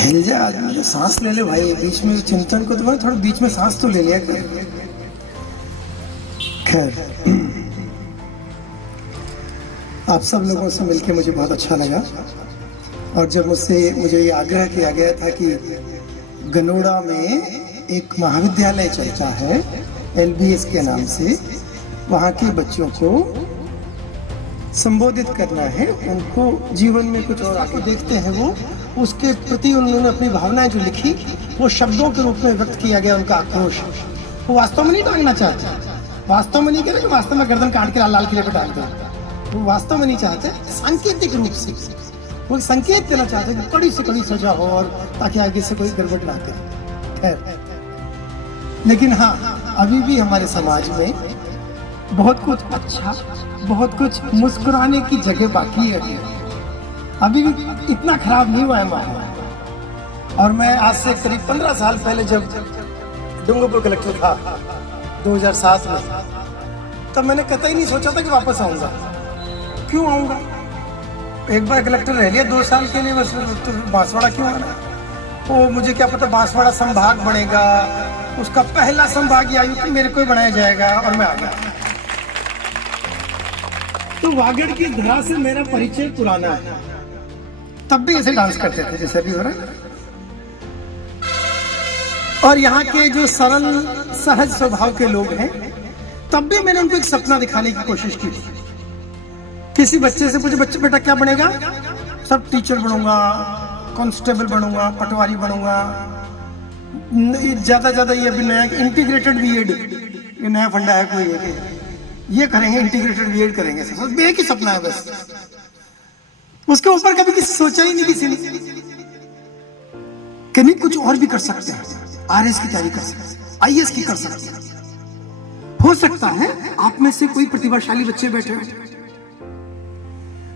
हिल जा आदमी तो सांस ले ले भाई, बीच में चिंतन को तो थोड़ा बीच में सांस तो ले लिया कर। खैर, आप सब लोगों से मिलके मुझे बहुत अच्छा लगा। और जब मुझे ये आग्रह किया गया था कि गनोड़ा में एक महाविद्यालय चलता है LBS के नाम से, वहाँ के बच्चों को संबोधित करना है, उनको जीवन में कुछ और आगे देखते हैं, वो उसके प्रति उन्होंने अपनी भावनाएं जो लिखी वो शब्दों के रूप में व्यक्त किया गया, उनका आक्रोश। वो वास्तव में नहीं टांगना चाहते, वास्तव में नहीं कह रहे कि वास्तव में गर्दन काट के लाल किले पर टांग दो, वो वास्तव में नहीं चाहते, सांकेतिक रूप से वो संकेत देना चाहते कि कड़ी से कड़ी सजा हो और ताकि आगे से कोई गड़बड़ ना करे। खैर, लेकिन हाँ, अभी भी हमारे समाज में बहुत कुछ अच्छा, बहुत कुछ मुस्कुराने की जगह बाकी है, अभी भी इतना खराब नहीं हुआ है माहौल। और मैं आज से करीब 15 साल पहले जब डूंगरपुर कलेक्टर था 2007 में, तब मैंने कतई नहीं सोचा था कि वापस आऊंगा। क्यों आऊंगा, एक बार कलेक्टर रह लिया 2 साल के लिए, बस तो बांसवाड़ा क्यों आना। वो मुझे क्या पता बांसवाड़ा संभाग बनेगा, उसका पहला संभागीय आयुक्त मेरे को ही बनाया जाएगा, और मैं आ गया। तो वागड़ की धरा से मेरा परिचय पुराना है, तब भी ऐसे डांस करते थे जैसे अभी हो रहा है। और यहाँ के जो सरल सहज स्वभाव के लोग हैं, तब भी मैंने उनको एक सपना दिखाने की कोशिश की थी। किसी बच्चे से पूछे, बच्चे बेटा क्या बनेगा, सब टीचर बनूंगा, कांस्टेबल बनूंगा, पटवारी बनूंगा, ज्यादा ये अभी नया इंटीग्रेटेड बीएड, ये नया फंडा है कोई, ये करेंगे, इंटीग्रेटेड बीएड करेंगे, सब एक ही सपना है बस। उसके ऊपर कभी किसी सोचा ही नहीं किसी ने कि नहीं कुछ और भी कर सकते हैं, RS की तैयारी कर सकते हैं, IAS की कर सकते हैं। हो सकता है आप में से कोई प्रतिभाशाली बच्चे बैठे हैं।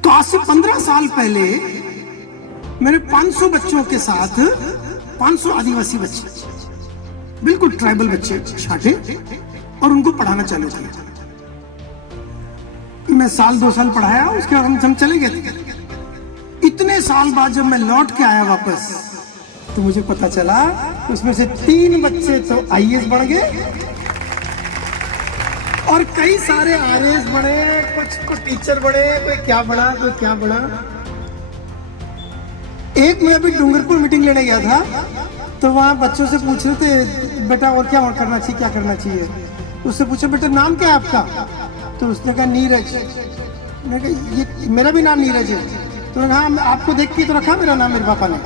तो आज से 15 साल पहले मैंने 500 बच्चों के साथ 500 आदिवासी बच्चे, बिल्कुल ट्राइबल बच्चे छाटे और उनको पढ़ाना चालू किया। मैं 1-2 साल पढ़ाया, उसके बाद हम चले गए। इतने साल बाद जब मैं लौट के आया वापस, तो मुझे पता चला उसमें से 3 बच्चे तो IAS बन गए और कई सारे RS बने, कुछ टीचर बने, कोई क्या बना, कोई क्या बना। एक मैं अभी डूंगरपुर मीटिंग लेने गया था, तो वहां बच्चों से पूछ रहे थे बेटा और क्या करना चाहिए, क्या करना चाहिए। उससे पूछा बेटा नाम क्या है आपका, तो उसने कहा नीरज। मैंने कहा ये मेरा भी नाम नीरज है। तो मैंने कहा आपको देख के तो रखा मेरा नाम मेरे पापा ने,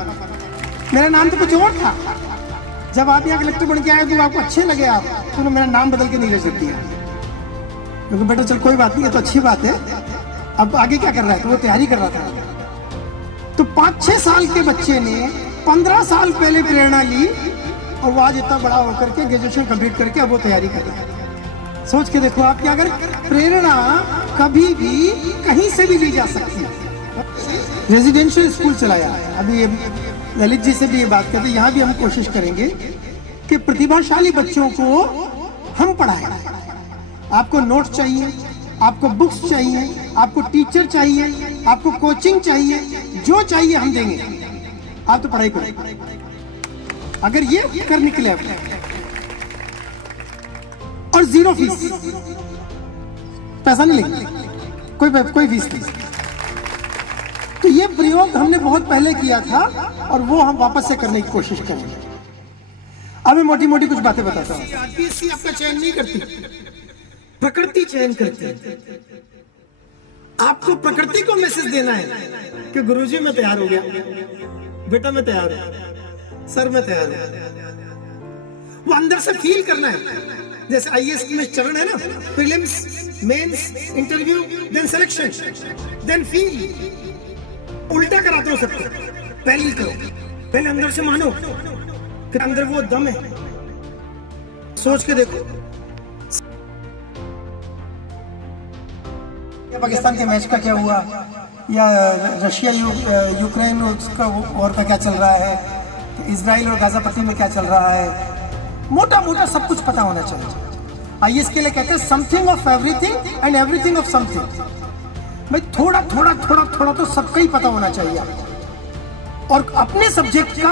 मेरा नाम तो कुछ और था। जब आप यहाँ कलेक्टर बन के आए तो आपको अच्छे लगे आप, तो मेरा नाम बदल के नीरज रख दिया। क्योंकि बेटा चल कोई बात नहीं, है तो अच्छी बात है, अब आगे क्या कर रहा है, तो वो तैयारी कर रहा था। तो 5-6 साल के बच्चे ने 15 साल पहले प्रेरणा ली और वो आज इतना बड़ा होकर के ग्रेजुएशन कंप्लीट करके अब वो तैयारी कर रहा है। सोच के देखो आप, कि अगर प्रेरणा कभी भी कहीं से भी ली जा सकती है। रेजिडेंशियल स्कूल चलाया, अभी ललित जी से भी ये बात करते, यहाँ भी हम कोशिश करेंगे कि प्रतिभाशाली बच्चों को हम पढ़ाएं। आपको नोट्स चाहिए, आपको बुक्स चाहिए, आपको टीचर चाहिए, आपको कोचिंग चाहिए, जो चाहिए हम देंगे, आप तो पढ़ाई करो। अगर ये कर निकले आप, और 0 फीस, पैसा नहीं लेंगे, कोई फीस नहीं। तो ये प्रयोग हमने बहुत पहले किया था और वो हम वापस से करने की कोशिश करेंगे। अब मैं मोटी मोटी कुछ बातें बताता हूँ। RPSC आपका चयन नहीं करती, प्रकृति चयन करती है। आपको प्रकृति को मैसेज देना है कि गुरुजी मैं तैयार हो गया, बेटा मैं तैयार हूं, सर मैं तैयार हूं। वो अंदर से फील करना है। जैसे IAS में चरण है ना, prelims, mains, interview, then selection, then feel. उल्टा कराते हो सबको, पहले करो, पहले अंदर से मानो कि अंदर वो दम है। सोच के देखो, पाकिस्तान के मैच का क्या हुआ, या रशिया यूक्रेन उसका वॉर का क्या चल रहा है, इजराइल और गाजा पट्टी में क्या चल रहा है, मोटा मोटा सब कुछ पता होना चाहिए। IAS के लिए कहते हैं something of everything and everything of something. भाई थोड़ा थोड़ा थोड़ा थोड़ा तो सबका ही पता होना चाहिए आपको। और अपने सब्जेक्ट का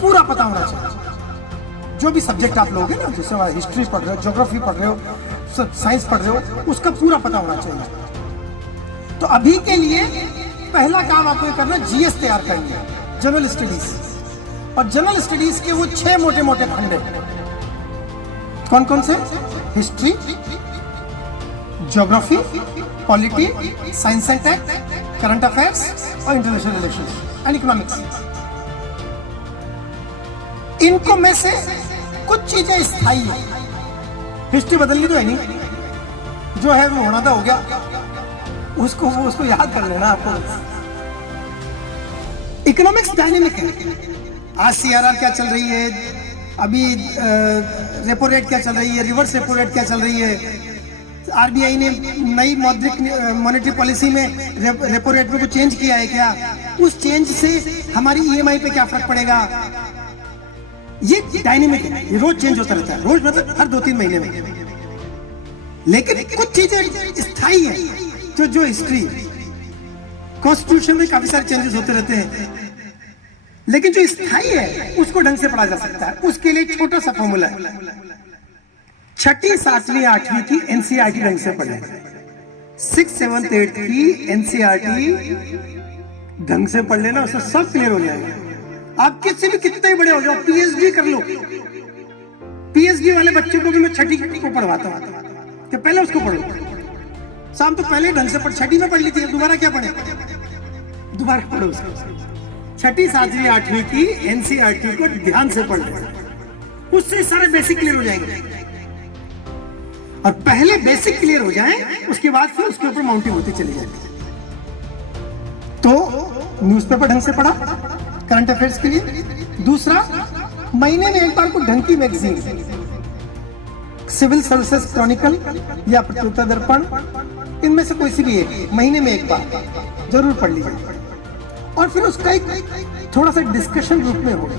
पूरा पता होना चाहिए। जो भी सब्जेक्ट आप लोगे ना, जैसे हिस्ट्री पढ़ रहे हो, ज्योग्राफी पढ़ रहे हो, साइंस पढ़ रहे हो, उसका पूरा पता होना चाहिए। तो अभी के लिए पहला काम आपको करना है, जीएस तैयार करनी है, जनरल स्टडीज। और जनरल स्टडीज के वो 6 मोटे मोटे खंड हैं। कौन कौन से? History, geography, polity, science and tech, current affairs और इंटरनेशनल रिलेशंस एंड इकोनॉमिक्स। इनको में से कुछ चीजें स्थायी है, हिस्ट्री बदलनी तो है नहीं, जो है वो होना था हो गया, उसको याद कर लेना आपको। इकोनॉमिक्स डायनेमिक है। आज सीआरआर क्या चल रही है, अभी रेपो रेट क्या चल रही है, रिवर्स रेपो रेट क्या चल रही है, आरबीआई ने नई मौद्रिक मॉनेटरी पॉलिसी में रेपो रेट में कुछ चेंज किया है क्या, उस चेंज से हमारी ईएमआई पे क्या फर्क पड़ेगा। ये डायनेमिक है, ये रोज चेंज होता रहता है, रोज मतलब हर 2-3 महीने में। लेकिन कुछ चीजें स्थायी है, जो हिस्ट्री, कॉन्स्टिट्यूशन में काफी सारे चेंजेस होते रहते हैं, लेकिन जो स्थायी है उसको ढंग से पढ़ा जा सकता है। उसके लिए एक छोटा सा फॉर्मूला है, 6ठी, 7वीं, 8वीं की एनसीईआरटी ढंग से पढ़े, 6th, 7th, 8th की एनसीईआरटी ढंग से पढ़ लेना, उससे सब क्लियर हो जाएगा। आप किसी भी कितने बड़े हो जाओ, पीएचडी कर लो, पीएचडी वाले बच्चों को भी मैं 6ठी को पढ़वाता हूं कि पहले उसको पढ़ो, शाम तो पहले ढंग से पढ़, 6ठी में पढ़ ली थी, दोबारा क्या पढ़े, दोबारा पढ़ो उसको। 6ठी, 7वीं, 8वीं की एनसीईआरटी को ध्यान से पढ़ लेना, उससे सारे बेसिक क्लियर हो जाएंगे। और पहले बेसिक क्लियर हो जाए, उसके बाद फिर उसके ऊपर माउंटिंग होती चली जाएगी। तो न्यूज़पेपर ढंग से पढ़ा करंट अफेयर्स के लिए। दूसरा, महीने में एक बार को ढंग की मैगजीन, सिविल सर्विसेज क्रॉनिकल या प्रतियोगिता दर्पण, इनमें से कोई सी भी एक महीने में एक बार जरूर पढ़ लीजिए। और फिर उसका एक थोड़ा सा डिस्कशन रूप में हो,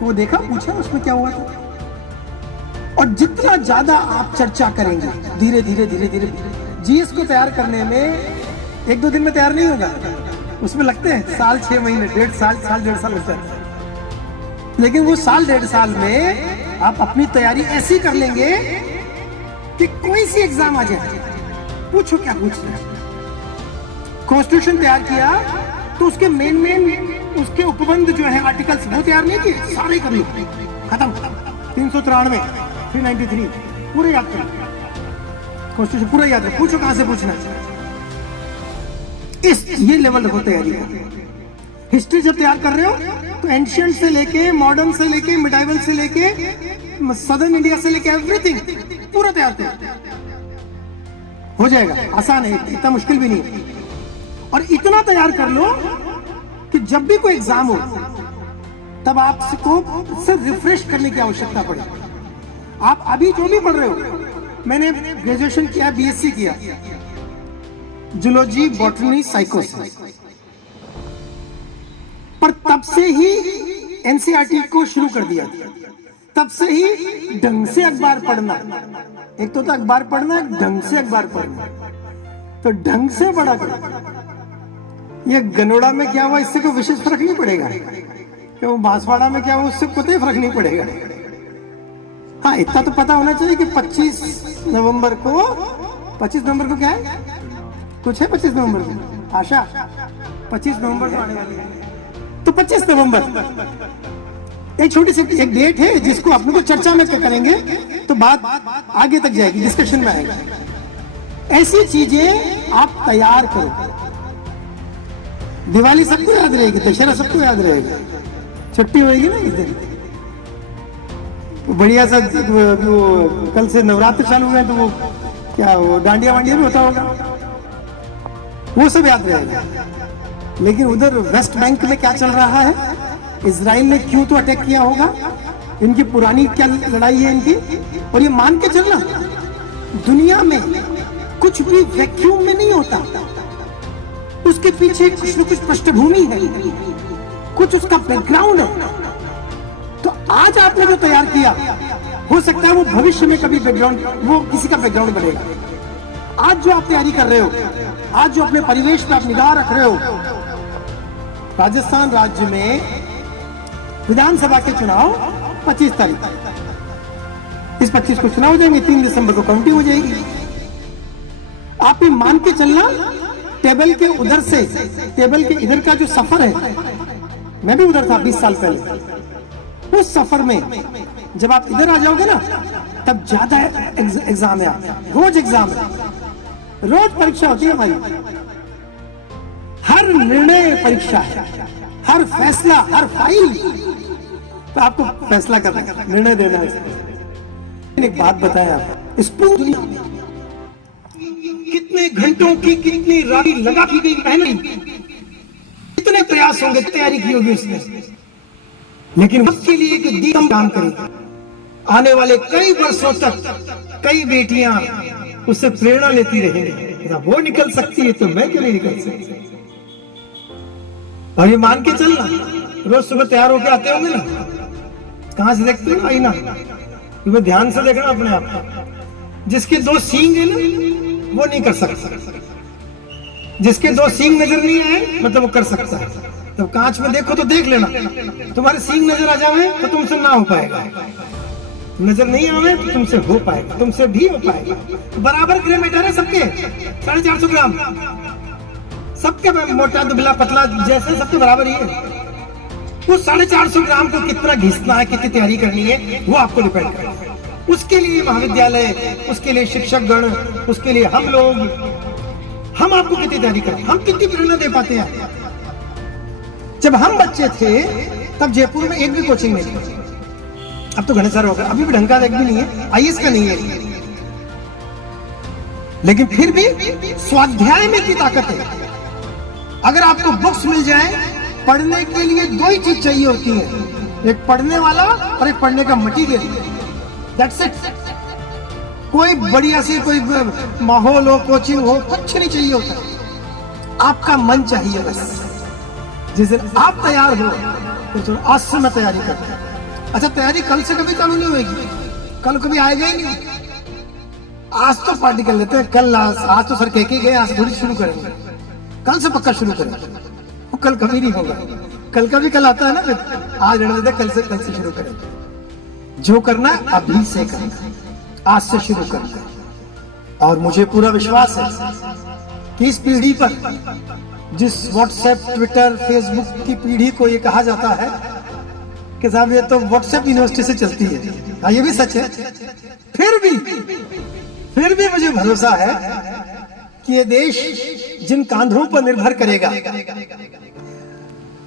वो देखा, पूछा उसमें क्या हुआ था। और जितना ज्यादा आप चर्चा करेंगे, धीरे धीरे धीरे धीरे जीएस को तैयार करने में 1-2 दिन में तैयार नहीं होगा, उसमें लगते हैं साल, 6 महीने, 1.5 साल, 1.5 साल लगता है। लेकिन वो 1.5 साल में आप अपनी तैयारी ऐसी कर लेंगे कि कोई सी एग्जाम आ जाए, पूछो क्या पूछना है। कॉन्स्टिट्यूशन तैयार किया तो उसके मेन उसके उपबंध जो है आर्टिकल्स, वो तैयार नहीं किए, सारे कर लो, खत्म। 393, 393 पूरे याद करो, कॉन्स्टिट्यूशन पूरा याद है, पूछो कहां से पूछना है। ये लेवल रखो तैयारी का। हिस्ट्री जब तैयार कर रहे हो तो एंशिएंट से लेके मॉडर्न से लेके मिडाइवल से लेके सदर्न इंडिया से लेके एवरीथिंग पूरा तैयार करो, हो जाएगा, आसान है, इतना मुश्किल भी नहीं है। और इतना तैयार कर लो कि जब भी कोई एग्जाम हो तब आपको सिर्फ रिफ्रेश करने की आवश्यकता पड़े। आप अभी जो भी पढ़ रहे हो, मैंने ग्रेजुएशन किया, बीएससी किया, जूलॉजी, बॉटनी, साइकोस, पर तब से ही एनसीईआरटी को शुरू कर दिया, तब से ही ढंग से अखबार पढ़ना। एक तो अखबार पढ़ना, ढंग से अखबार पढ़ना, तो ढंग से पढ़ा करो। ये गनोड़ा में क्या हुआ, इससे कोई विशेष फर्क नहीं पड़ेगा, कि वो बांसवाड़ा में क्या हुआ, उससे कोई फर्क नहीं पड़ेगा। हाँ, इतना तो पता होना चाहिए कि 25 नवंबर को क्या है, कुछ है 25 नवंबर को, आशा 25 नवंबर को आने वाली है, तो 25 नवंबर एक छोटी सी एक डेट है जिसको अपने को चर्चा में करेंगे तो बात आगे तक जाएगी, डिस्कशन में आएगी। ऐसी चीजें आप तैयार करो। दिवाली सबको याद रहेगी, दशहरा सबको याद रहेगा, छुट्टी होगी ना इस दिन, तो बढ़िया सा वो कल से नवरात्र चालू हुए, तो वो क्या वो डांडिया वांडिया भी होता होगा, वो सब याद रहेगा। लेकिन उधर वेस्ट बैंक में क्या चल रहा है, इजराइल ने क्यों तो अटैक किया होगा, इनकी पुरानी क्या लड़ाई है इनकी, और ये मान के चलना दुनिया में कुछ भी वैक्यूम में नहीं होता, उसके पीछे कुछ न कुछ पृष्ठभूमि है, कुछ उसका बैकग्राउंड है। तो आज आपने जो तैयार किया, हो सकता है वो भविष्य में कभी बैकग्राउंड, वो किसी का बैकग्राउंड बनेगा। आज जो आप तैयारी कर रहे हो, आज जो अपने परिवेश पे आप निगाह रख रहे हो, राजस्थान राज्य में विधानसभा के चुनाव 25 तारीख, इस 25 को चुनाव हो जाएंगे, 3 दिसंबर को काउंटिंग हो जाएगी। आप ये मान के चलना, टेबल के उधर से, टेबल के इधर का जो सफर है, मैं भी उधर था 20 साल पहले, उस सफर में जब आप इधर आ जाओगे ना, तब ज्यादा एग्जाम है, रोज एग्जाम है, रोज परीक्षा होती है भाई। हर निर्णय परीक्षा है, हर फैसला, हर फाइल, तो आपको फैसला करना है, निर्णय देना है। एक बात बताया, इस पूरी कितने घंटों की, कितनी रात लगा की गई मेहनत, कितने प्रयास होंगे, तैयारी की होगी उसने, लेकिन उसके लिए कि दीन काम करेगा। आने वाले कई वर्षों तक कई बेटियां उससे प्रेरणा लेती रहेंगी, वो निकल सकती है तो मैं क्यों नहीं निकल सकती। और ये मान के चलना, रोज सुबह तैयार होके आते होंगे ना, कहां से देखते हो आईना, तुम्हें ध्यान से देखना अपने आप को। जिसके 2 सींग है ना, वो नहीं कर सकता, जिसके 2 सींग नजर नहीं आए मतलब वो कर सकता है। तो कांच में देखो तो देख लेना, तुम्हारे सींग नजर आ जावे तो तुमसे ना हो पाएगा, नजर नहीं आवे तो तुमसे हो पाएगा, तुमसे भी हो पाएगा। बराबर ग्रे मैटर है सबके, 450 ग्राम, सबके मोटा दुबला पतला जैसे सबके बराबर ही है। वो 450 ग्राम को कितना घिसना है, कितनी तैयारी करनी है, वो आपको डिपेंड करता है। उसके लिए महाविद्यालय, उसके लिए शिक्षक गण, उसके लिए हम लोग, हम आपको कितनी तैयारी करें, हम कितनी प्रेरणा दे पाते हैं। जब हम बच्चे थे तब जयपुर में एक भी कोचिंग नहीं थी, अब तो घने सारे हो गए, अभी भी ढंग का एक भी नहीं है, आईएएस का नहीं है, लेकिन फिर भी स्वाध्याय में की ताकत है। अगर आपको बुक्स मिल जाए, पढ़ने के लिए 2 ही चीज चाहिए होती है, एक पढ़ने वाला और एक पढ़ने का मटीरियल, दैट्स इट। कोई बढ़िया सी कोई माहौल हो, कोचिंग हो, कुछ नहीं चाहिए होता, आपका मन चाहिए बस। जिस दिन आप तैयार हो तो आज से मैं तैयारी करता हूं। अच्छा, तैयारी कल से कभी चालू नहीं होगी, कल कभी आएगा ही नहीं, आज तो पार्टी कर लेते हैं, कल आज तो सर कह के गए, आज थोड़ी शुरू करेंगे, कल से पक्का शुरू करेंगे, वो कल कभी नहीं होगा, कल का भी कल आता है ना, फिर आज रहने देते, कल से शुरू करेंगे। जो करना अभी से करना, आज से शुरू करना। और मुझे पूरा विश्वास है कि इस पीढ़ी पर, जिस व्हाट्सएप, ट्विटर, फेसबुक की पीढ़ी को ये कहा जाता है कि साहब ये तो व्हाट्सएप यूनिवर्सिटी से चलती है, हाँ ये भी सच है, फिर भी मुझे भरोसा है कि ये देश जिन कांधों पर निर्भर करेगा,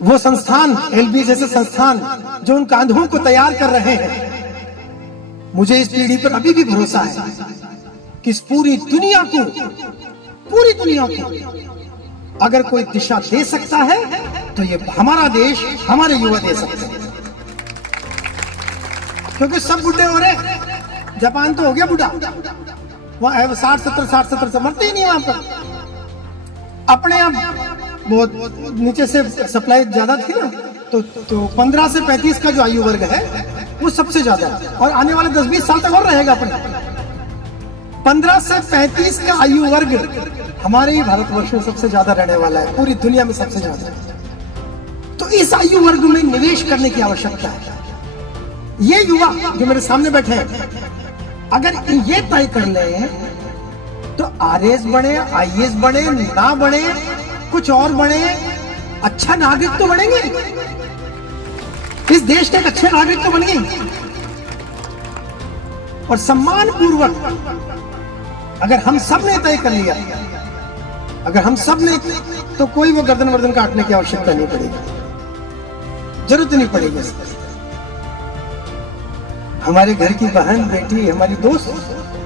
वो संस्थान, एलबी जैसे संस्थान जो उन कांधों को तैयार कर रहे हैं, मुझे इस पीढ़ी पर अभी भी भरोसा है कि इस पूरी दुनिया को अगर कोई दिशा दे सकता है तो ये हमारा देश, हमारे युवा दे सकते हैं। क्योंकि सब बुढ़े हो रहे, जापान तो हो गया बुढ़ा, वहां 60-70 से मरते ही नहीं वहां पर। अपने आप बहुत नीचे से सप्लाई ज्यादा थी ना, तो 15 से 35 का जो आयु वर्ग है वो सबसे ज्यादा है, और आने वाले 10-20 साल तक और रहेगा। अपने 15 से 35 का आयु वर्ग हमारे ही भारतवर्ष में सबसे ज्यादा रहने वाला है, पूरी दुनिया में सबसे ज्यादा। तो इस आयु वर्ग में निवेश करने की आवश्यकता है। ये युवा जो मेरे सामने बैठे हैं, अगर ये तय कर ले तो आरएएस बने, आईएएस बने, ना बने, कुछ और बने, अच्छा नागरिक तो बनेंगे, इस देश के एक अच्छे नागरिक तो बनेंगे। और सम्मान पूर्वक अगर हम सब ने तय कर लिया, अगर हम सब ने, तो कोई वो गर्दन वर्दन काटने की आवश्यकता नहीं पड़ेगी, जरूरत नहीं पड़ेगी। हमारे घर की बहन, बेटी, हमारी दोस्त,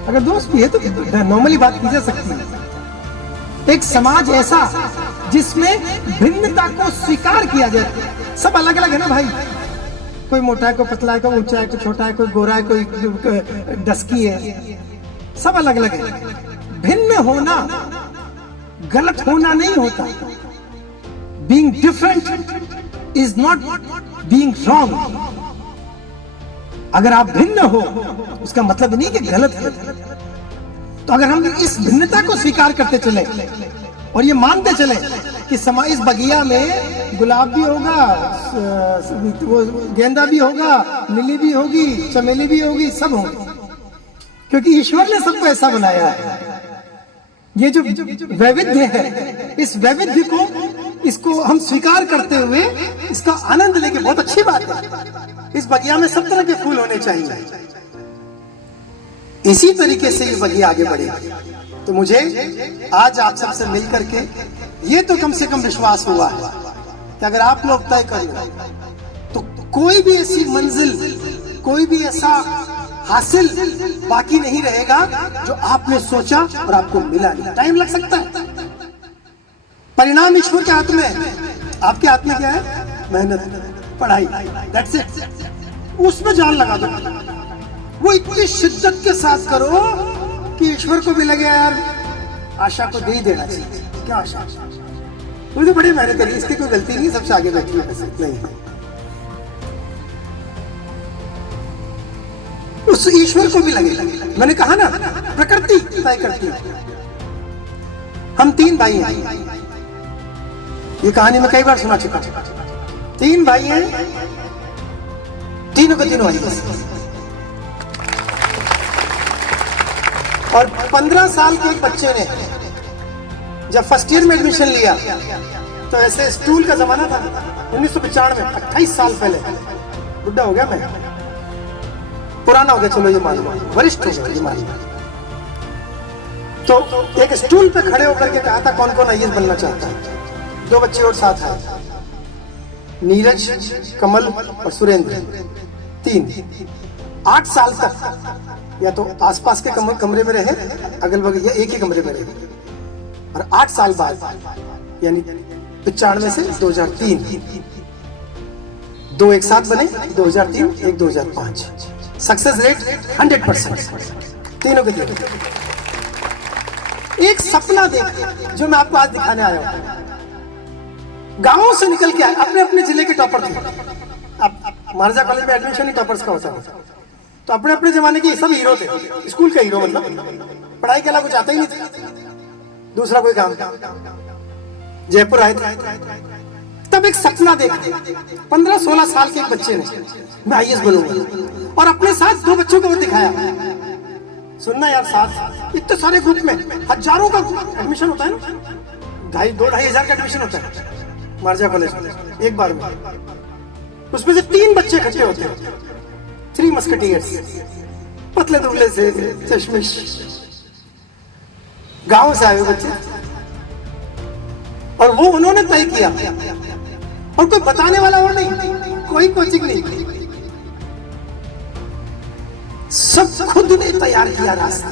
अगर दोस्त भी है तो नॉर्मली बात की जा सकती है। एक समाज ऐसा जिसमें भिन्नता को स्वीकार किया जाए। सब अलग अलग है ना भाई, कोई मोटा है, कोई पतला है, कोई ऊंचा है, कोई छोटा है, कोई गोरा है, कोई डस्की है, सब अलग अलग है। भिन्न होना गलत होना नहीं होता। Being different is not being wrong. अगर आप भिन्न हो उसका मतलब नहीं कि गलत है। तो अगर हम इस भिन्नता को स्वीकार करते चले और ये मानते चले कि इस बगिया में गुलाब भी होगा, वो गेंदा भी होगा, लिली भी होगी, चमेली भी होगी, सब होंगे, क्योंकि ईश्वर ने सबको ऐसा बनाया है। ये जो वैविध्य है, इस वैविध्य को, इसको हम स्वीकार करते हुए इसका आनंद लेके, बहुत अच्छी बात है, इस बगिया में सब तरह के फूल होने चाहिए। इसी तरीके से ये बगिया आगे बढ़ेगी। तो मुझे आज आप सबसे मिल करके ये तो कम से कम विश्वास हुआ है कि अगर आप लोग तय कर लो तो कोई भी ऐसी मंजिल, कोई भी ऐसा हासिल बाकी नहीं रहेगा जो आपने सोचा और आपको मिला नहीं। टाइम लग सकता है, परिणाम ईश्वर के हाथ में है, आपके हाथ में क्या है? मेहनत, पढ़ाई, दैट्स इट। उसमें जान लगा दो, वो इतनी शिद्दत के साथ करो कि ईश्वर को भी लगे यार आशा को दे ही देना चाहिए। क्या आशा? वो तो बड़ी मेहनत करी, इसकी कोई गलती नहीं, सबसे आगे बैठी है, नहीं। उस ईश्वर को भी लगे। मैंने कहा ना, प्रकृति तय करती है। हम 3 भाई हैं, ये कहानी मैं कई बार सुना चुका। 3 भाई हैं, तीनों के तीनों आई, और 15 साल के एक बच्चे ने जब फर्स्ट ईयर में एडमिशन लिया तो ऐसे स्टूल का जमाना था 1995 में, 28 साल पहले। बुढ़ा हो गया मैं, पुराना हो गया, चलो ये मान लो, वरिष्ठ हो गया ये मान लो। तो एक स्टूल पे खड़े होकर के कहा था कौन कौन आईएएस बनना चाहता है। 2 बच्चे और साथ आए, नीरज, कमल और सुरेंद्र, 3। 8 साल तक या तो आसपास के कमरे में रहे, अगल बगल, या एक ही कमरे में रहे, और 8 साल बाद यानी 95 से 2003 2 एक साथ बने, 2003, एक 2005। सक्सेस रेट 100%, तीनों के तीनों। एक सपना देख जो मैं आपको आज दिखाने आया हूं। गांवों से निकल के आए, अपने अपने जिले के टॉपर थे। अब महाराजा कॉलेज में एडमिशन ही टॉपर्स का होता है, तो अपने अपने जमाने के सब हीरो थे, स्कूल का हीरो, मतलब पढ़ाई के अलावा कुछ आता ही नहीं था, दूसरा कोई काम। जयपुर आए थे, तब एक सपना देखते 15-16 साल के एक बच्चे ने, मैं आईएएस बनूंगा, और अपने साथ 2 बच्चों को और दिखाया। सुनना यार, साथ इतने सारे ग्रुप में हजारों का एडमिशन होता है ना, 2-2.5 हजार का एडमिशन होता है महाराजा कॉलेज में एक बार में। उसमें से 3 बच्चे इकट्ठे होते हैं, 3 मस्कटियर्स, पतले दुबले से, चश्मिश, गांव से आए बच्चे। और वो उन्होंने तय किया, और कोई बताने वाला और नहीं, कोई कोचिंग नहीं, सब खुद ने तैयार किया रास्ता,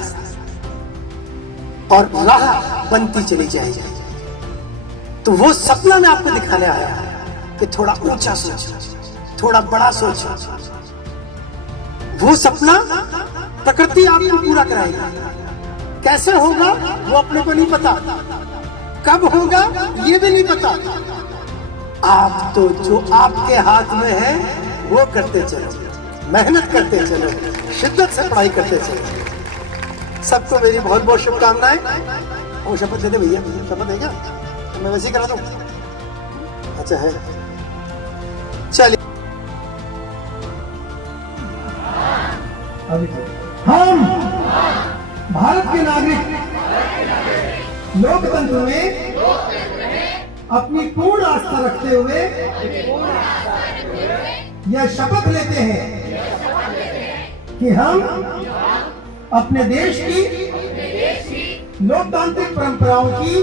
और राह बनती चली जाएगी। तो वो सपना मैं आपको दिखाने आया कि थोड़ा ऊंचा सोचो, थोड़ा बड़ा सोचो। वो सपना प्रकृति आपको पूरा कराएगी। कैसे होगा वो अपने को नहीं पता, कब होगा ये भी नहीं पता। आप तो जो आपके हाथ में है वो करते चलो, मेहनत करते चलो, शिद्दत से पढ़ाई करते चलो। सबको मेरी बहुत बहुत शुभकामनाएं। वो शपथ दे दे भैया, शपथ है क्या? तो मैं वैसे ही करा दूं? अच्छा है, चलिए। हम भारत के नागरिक लोकतंत्र में अपनी पूर्ण आस्था रखते हुए यह शपथ लेते हैं कि हम अपने देश की लोकतांत्रिक परंपराओं की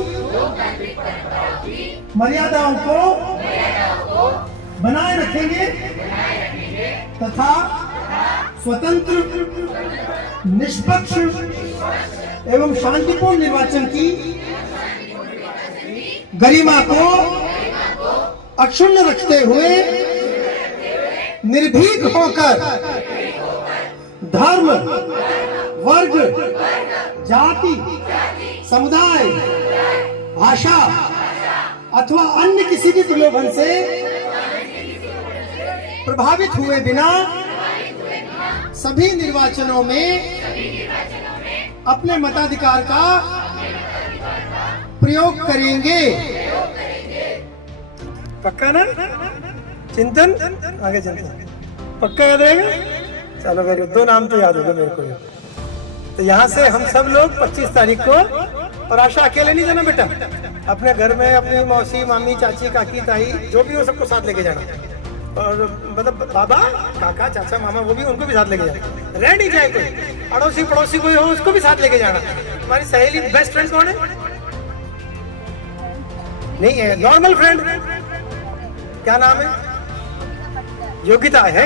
मर्यादाओं को बनाए रखेंगे तथा स्वतंत्र, निष्पक्ष एवं शांतिपूर्ण निर्वाचन की गरिमा को अक्षुण्ण रखते हुए निर्भीक होकर धर्म, वर्ग, जाति, समुदाय, भाषा अथवा अन्य किसी भी प्रलोभन से प्रभावित हुए बिना सभी निर्वाचनों में अपने मताधिकार का प्रयोग करेंगे पक्का ना? चिंतन, आगे चिंतन, पक्का याद रहेगा? चलो मेरे 2 नाम तो याद होगा मेरे को। तो यहाँ से हम सब लोग 25 तारीख को, और आशा अकेले नहीं जाना बेटा, अपने घर में अपनी मौसी, मामी, चाची, काकी, ताई जो भी हो सबको साथ लेके जाना। और मतलब बाबा, काका, चाचा, मामा, वो भी, उनको भी साथ लेके जाना। रह नहीं जाए कोई, अड़ोसी पड़ोसी कोई हो उसको भी साथ लेके जाना। तुम्हारी सहेली बेस्ट फ्रेंड कौन है? नहीं है, नॉर्मल फ्रेंड क्या नाम है? योगिता है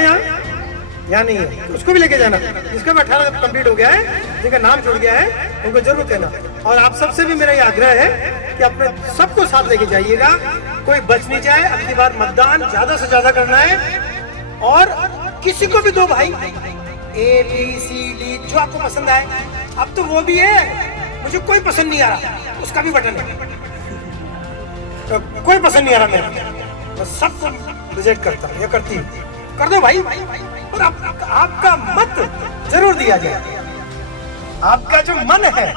या नहीं है? उसको भी लेके जाना। जिसका भी 18 कंप्लीट हो गया है, जिनका नाम जुड़ गया है, उनको जरूर कहना। और आप सबसे भी मेरा ये आग्रह है कि अपने सबको साथ लेके जाइएगा, कोई बच नहीं जाए। अब की बार मतदान ज्यादा से ज्यादा करना है, और किसी को भी दो भाई, A B C D जो आपको पसंद आए। अब तो वो भी है, मुझे कोई पसंद नहीं आ रहा, उसका भी बटन है। तो कोई पसंद नहीं आ रहा मेरे, मैं सबको रिजेक्ट करता हूँ या करती हूँ। कर दो भाई, और आपका मत जरूर दिया जाए। आपका जो मन है,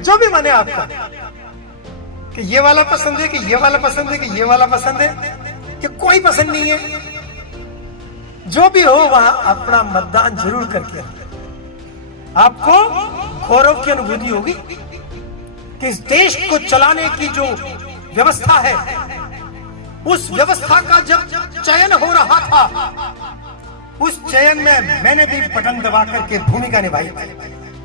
जो भी मन है आपका, कि ये वाला पसंद है, कि ये वाला पसंद है, कि ये वाला पसंद है, कि कोई पसंद नहीं है, जो भी हो वहां अपना मतदान जरूर करके आपको गौरव की अनुभूति होगी कि इस देश को चलाने की जो व्यवस्था है, उस व्यवस्था का जब चयन हो रहा था, उस चयन में मैंने भी बटन दबा करके भूमिका निभाई।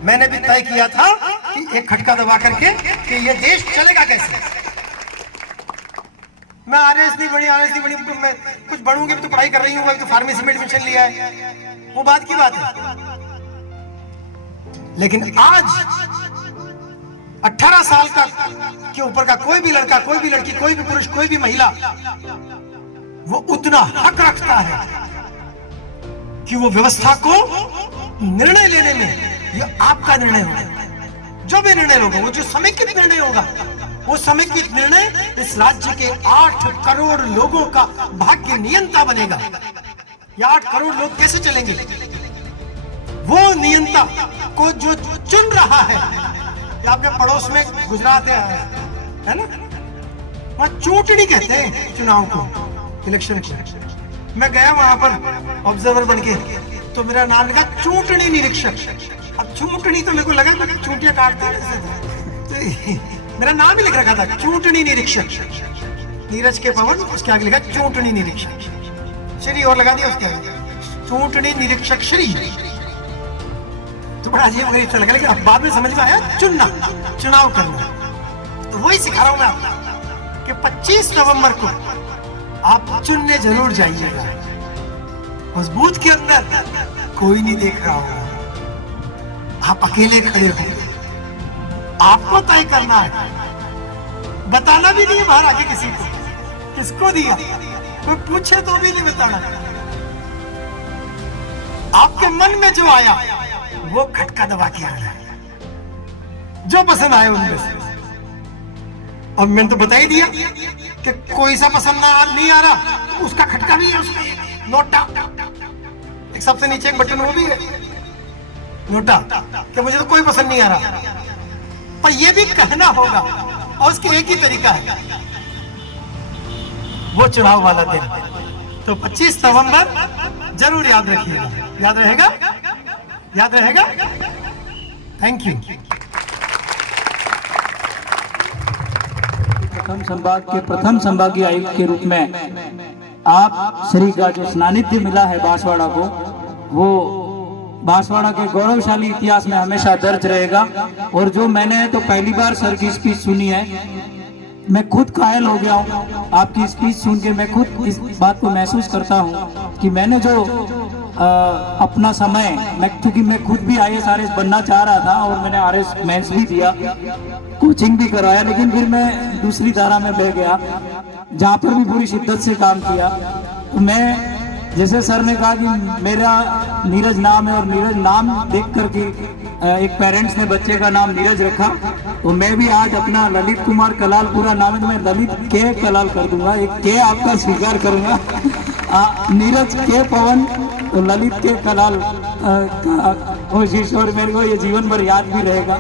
मैंने भी तय किया था कि एक खटका दबा करके कि ये देश चलेगा कैसे। मैं आरएस नहीं बनी, मैं कुछ बढ़ूंगी तो पढ़ाई कर रही हूँ, तो फार्मेसी में एडमिशन लिया है, वो बात की बात है। लेकिन आज 18 साल का के ऊपर का कोई भी लड़का, कोई भी लड़की, कोई भी पुरुष, कोई भी महिला, वो उतना हक रखता है कि वो व्यवस्था को निर्णय लेने में, ये आपका निर्णय होगा। जो भी निर्णय होगा, वो जो समेकित निर्णय होगा, वो समेकित निर्णय इस राज्य के 8 करोड़ लोगों का भाग्य नियंता बनेगा। ये 8 करोड़ लोग कैसे चलेंगे? वो नियंता को जो चुन रहा है, आपके पड़ोस में गुजरात है ना, वहां चूंटनी कहते हैं चुनाव को, इलेक्शन को। मैं गया वहां पर ऑब्जर्वर बन के, तो मेरा नाम लिखा चूंटनी निरीक्षक। अब चूंटनी तो मेरे को लगा कि चूंटियां काटते हैं, मेरा नाम ही लिख रखा था चूंटनी निरीक्षक, नीरज के पवन, उसके आगे लिखा चूंटनी निरीक्षक, श्री और लगा दिया उसके आगे, चूंटनी निरीक्षक श्री। तो बड़ा अजीब गरीब सा लगा, लेकिन अब बाद में समझ में आया चुनना, चुनाव करना। तो वही सिखा रहा हूं मैं आपको कि 25 नवंबर को आप चुनने जरूर जाइएगा। उस बूथ के अंदर कोई नहीं देख रहा होगा, आप अकेले खड़े हो, आपको तय करना है, बताना भी नहीं है बाहर आके किसी को, किसको दिया, कोई पूछे तो भी नहीं बताना। आपके मन में जो आया वो खटका दबा के आना है, जो पसंद आए उनमें से। और मैंने तो बता ही दिया कि कोई सा पसंद नहीं आ रहा, तो उसका खटका भी है, उसमें नोटा, एक सबसे नीचे एक बटन वो भी है नोटा, कि मुझे तो कोई पसंद नहीं आ रहा। पर यह भी कहना होगा, और उसकी एक ही तरीका है, वो चुनाव वाला दिन। तो 25 नवंबर जरूर याद रखिएगा। याद रहेगा? याद रहेगा? Thank you. प्रथम संभाग के प्रथम संभागीय आयुक्त के रूप में आप श्री का जो स्नानिध्य मिला है बांसवाड़ा को, वो बांसवाड़ा के गौरवशाली इतिहास में हमेशा दर्ज रहेगा। और जो मैंने तो पहली बार सर की स्पीच सुनी है, मैं खुद कायल हो गया हूँ आपकी स्पीच सुन के। मैं खुद इस बात को महसूस करता हूँ कि मैंने जो अपना समय, क्योंकि मैं खुद भी IAS RS बनना चाह रहा था और मैंने RS मेंस भी दिया, कोचिंग भी कराया, लेकिन फिर मैं दूसरी धारा में बह गया जहाँ पर भी पूरी शिद्दत से काम किया। तो मैं, जैसे सर ने कहा कि मेरा नीरज नाम है और नीरज नाम देख करके एक पेरेंट्स ने बच्चे का नाम नीरज रखा, तो मैं भी आज अपना ललित कुमार कलाल पूरा नाम है तो मैं ललित के कलाल कर दूंगा, एक के आपका स्वीकार करूंगा। नीरज के पवन तो ललित के कलाल कोशिश, और मेरे को ये जीवन भर याद भी रहेगा।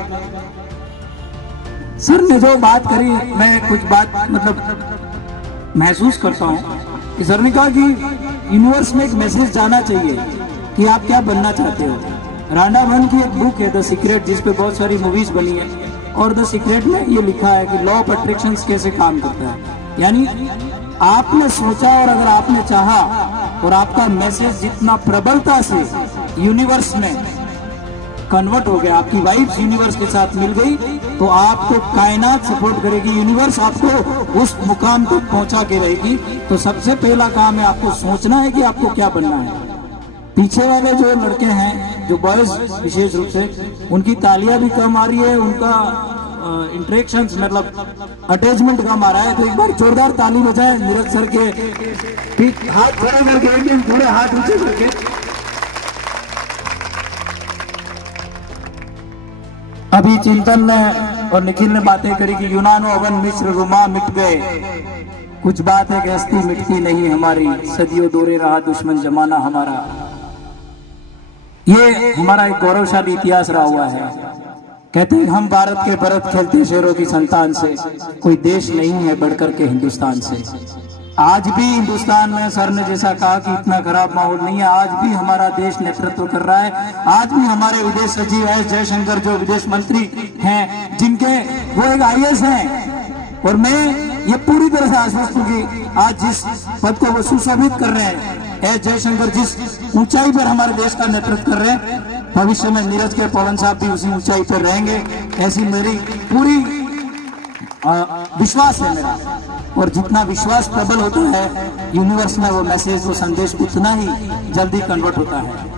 सर ने जो बात करी, मैं कुछ बात मतलब महसूस करता हूँ कि सर ने कहा कि यूनिवर्स में एक मैसेज जाना चाहिए कि आप क्या बनना चाहते हो। रांडा वन की एक बुक है द सीक्रेट, जिस पे बहुत सारी मूवीज बनी है, और द सीक्रेट में ये लिखा है कि लॉ ऑफ अट्रैक्शन कैसे काम करता है। यानी आपने सोचा और अगर आपने चाहा और आपका मैसेज जितना प्रबलता से यूनिवर्स में कन्वर्ट हो गया, आपकी वाइब्स यूनिवर्स के साथ मिल गई, तो आपको कायनात सपोर्ट करेगी, यूनिवर्स आपको उस मुकाम तक पहुंचा के रहेगी। तो सबसे पहला काम है आपको सोचना है कि आपको क्या बनना है। पीछे वाले जो लड़के हैं, जो बॉयज विशेष रूप से, उनकी तालियां भी कम आ रही है, उनका इंटरेक्शंस मतलब अटैचमेंट कम आ रहा है। तो एक बार जोरदार ताली बजाए नीरज सर के, ठीक हाथ खड़े करके, एकदम पूरे हाथ ऊंचे करके। अभी चिंतन ने और निखिल ने बातें करी कि यूनानो अवन मिस्र रोमा मिट गए, कुछ बात है कि हस्ती मिटती नहीं हमारी, सदियों दौरे रहा दुश्मन जमाना हमारा। ये हमारा एक गौरवशाली इतिहास रहा हुआ है। कहते हैं हम भारत के भरत खेलते शेरों की संतान से, कोई देश नहीं है बढ़कर के हिंदुस्तान से। आज भी हिंदुस्तान में सर ने जैसा कहा कि इतना खराब माहौल नहीं है, आज भी हमारा देश नेतृत्व कर रहा है। आज भी हमारे विदेश सचिव एस जयशंकर जो विदेश मंत्री हैं, जिनके वो एक IAS हैं, और मैं ये पूरी तरह से आश्वस्त हूँ कि आज जिस पद को वो सुशोभित कर रहे हैं, एस जयशंकर जिस ऊंचाई पर हमारे देश का नेतृत्व कर रहे हैं, भविष्य में नीरज के पवन साहब भी उसी ऊंचाई पर रहेंगे, ऐसी मेरी पूरी विश्वास है मेरा। और जितना विश्वास प्रबल होता है यूनिवर्स में, वो मैसेज, वो संदेश उतना ही जल्दी कन्वर्ट होता है।